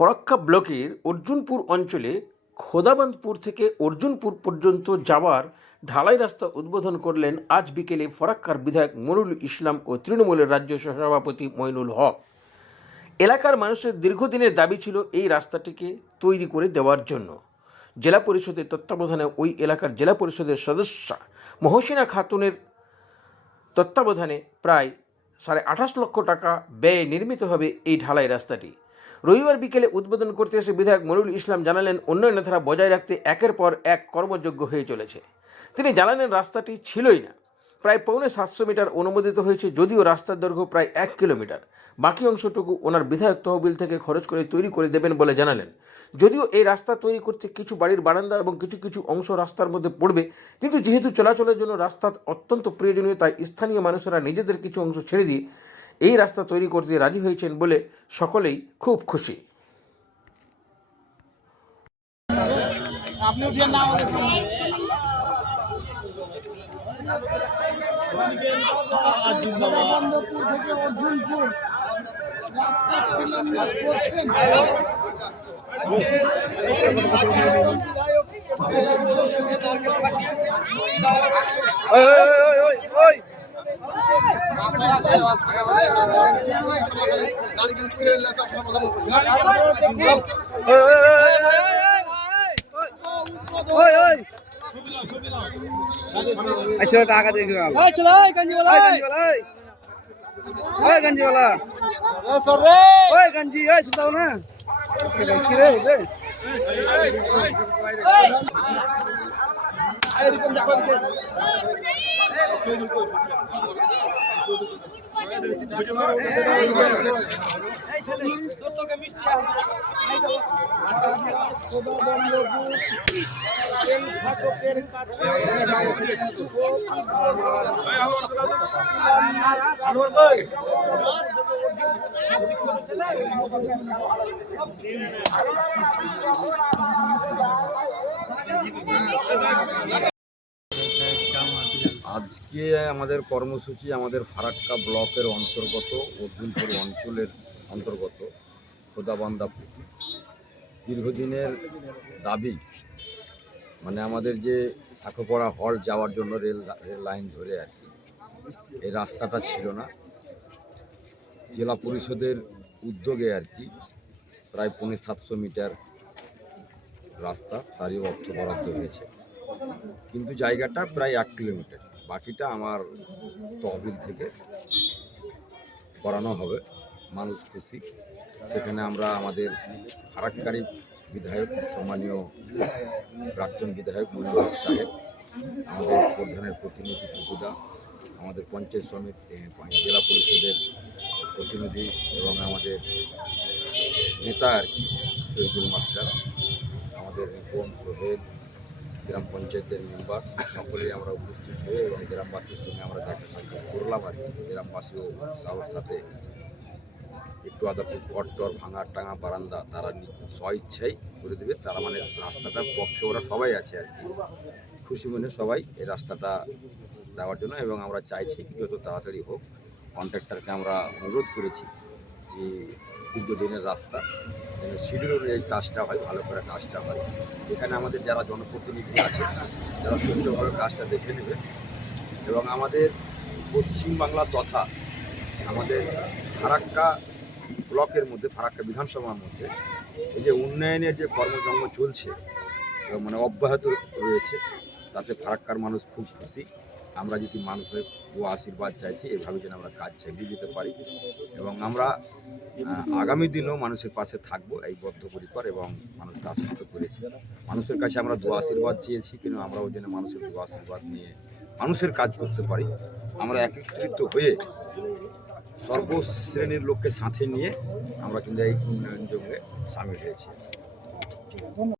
ফরাক্কা ব্লকের অর্জুনপুর অঞ্চলে খোদাবন্দপুর থেকে অর্জুনপুর পর্যন্ত যাওয়ার ঢালাই রাস্তা উদ্বোধন করলেন আজ বিকেলে ফরাক্কার বিধায়ক মনুল ইসলাম ও তৃণমূলের রাজ্য সভাপতি মইনুল হক। এলাকার মানুষের দীর্ঘদিনের দাবি ছিল এই রাস্তাটিকে তৈরি করে দেওয়ার জন্য। জেলা পরিষদের তত্ত্বাবধানে ওই এলাকার জেলা পরিষদের সদস্যা মহসিনা খাতুনের তত্ত্বাবধানে প্রায় সাড়ে আঠাশ লক্ষ টাকা ব্যয়ে নির্মিত হবে এই ঢালাই রাস্তাটি। রবিবার বিকেলে উদ্বোধন করতে এসে বিধায়ক মনিরুল ইসলাম জানালেন, উন্নয়নের ধারা বজায় রাখতে একের পর এক কর্মযোগ্য হয়ে চলেছে। তিনি জানালেন, রাস্তাটি ছিলই না। প্রায় পৌনে সাতশো মিটার অনুমোদিত হয়েছে, যদিও রাস্তার দৈর্ঘ্য প্রায় এক কিলোমিটার। বাকি অংশটুকু ওনার বিধায়ক তহবিল থেকে খরচ করে তৈরি করে দেবেন বলে জানালেন। যদিও এই রাস্তা তৈরি করতে কিছু বাড়ির বারান্দা এবং কিছু কিছু অংশ রাস্তার মধ্যে পড়বে, কিন্তু যেহেতু চলাচলের জন্য রাস্তা অত্যন্ত প্রয়োজনীয়, তাই স্থানীয় মানুষেরা নিজেদের কিছু অংশ ছেড়ে দিয়ে এই রাস্তা তৈরি করতে রাজি হয়েছেন বলে সকলেই খুব খুশি। আচ্ছা টাকা দেখি গঞ্জিওয়ালা ওই গঞ্জি ওই সুতাও না কি রে রে আজকে আমাদের কর্মসূচি আমাদের ফারাক্কা ব্লকের অন্তর্গত, অর্জুনপুর অঞ্চলের অন্তর্গত খোদাবান্দাপুর দীর্ঘদিনের দাবি মানে আমাদের যে সাঁকোপাড়া হল যাওয়ার জন্য রেল রেল লাইন ধরে আর কি, এই রাস্তাটা ছিল না। জেলা পরিষদের উদ্যোগে আর কি, প্রায় পৌনে সাতশো মিটার রাস্তা তারই অর্থ বরাদ্দ হয়েছে। কিন্তু জায়গাটা প্রায় এক কিলোমিটার। বাকিটা আমার তহবিল থেকে করানো হবে। মানুষ খুশি। সেখানে আমরা আমাদের ফারাক্কারি বিধায়ক সম্মানীয় প্রাক্তন বিধায়ক মনির সাহেব আমাদের প্রধানের প্রতিনিধি টুকুদা আমাদের পঞ্চায়েত এ, জেলা পরিষদের প্রতিনিধি এবং আমাদের নেতা আর কি শহীদুল মাস্টার আমাদের রিপন সোহেল গ্রাম পঞ্চায়েতের মেম্বার, সকলেই আমরা উপস্থিত হয়ে এবং গ্রামবাসীর সঙ্গে আমরা দেখা সাক্ষাৎ করলাম আর কি। গ্রামবাসীও উৎসাহর সাথে একটু আধা ঘর টর ভাঙা, টাঙা বারান্দা তারা স্বইচ্ছাই করে দেবে। তারা মানে রাস্তাটার পক্ষে ওরা সবাই আছে আর কি। খুশি মনে সবাই এই রাস্তাটা দেওয়ার জন্য এবং আমরা চাইছি যত তাড়াতাড়ি হোক কন্ট্রাক্টরকে আমরা অনুরোধ করেছি যে দীর্ঘদিনের রাস্তা শিডিউল অনুযায়ী কাজটা হয়, ভালো করে কাজটা হয়। এখানে আমাদের যারা জনপ্রতিনিধি আছে যারা সুন্দরভাবে কাজটা দেখে নেবে। এবং আমাদের পশ্চিমবাংলা তথা আমাদের ফারাক্কা ব্লকের মধ্যে, ফারাক্কা বিধানসভার মধ্যে, এই যে উন্নয়নের যে কর্মযজ্ঞ চলছে মানে অব্যাহত রয়েছে, তাতে ফারাক্কার মানুষ খুব খুশি। আমরা যদি মানুষের ও আশীর্বাদ চাইছি, এভাবে যেন আমরা কাজ চালিয়ে যেতে পারি। এবং আমরা আগামী দিনেও মানুষের পাশে থাকব এই বদ্ধপরিকর এবং মানুষকে আশ্বস্ত করেছি। মানুষের কাছে আমরা দু আশীর্বাদ চেয়েছি, কিন্তু আমরাও যেন মানুষের দু আশীর্বাদ নিয়ে মানুষের কাজ করতে পারি। আমরা একত্রিত হয়ে সর্বশ্রেণীর লোককে সাথে নিয়ে আমরা কিন্তু এই উন্নয়ন যোগে সামিল হয়েছি।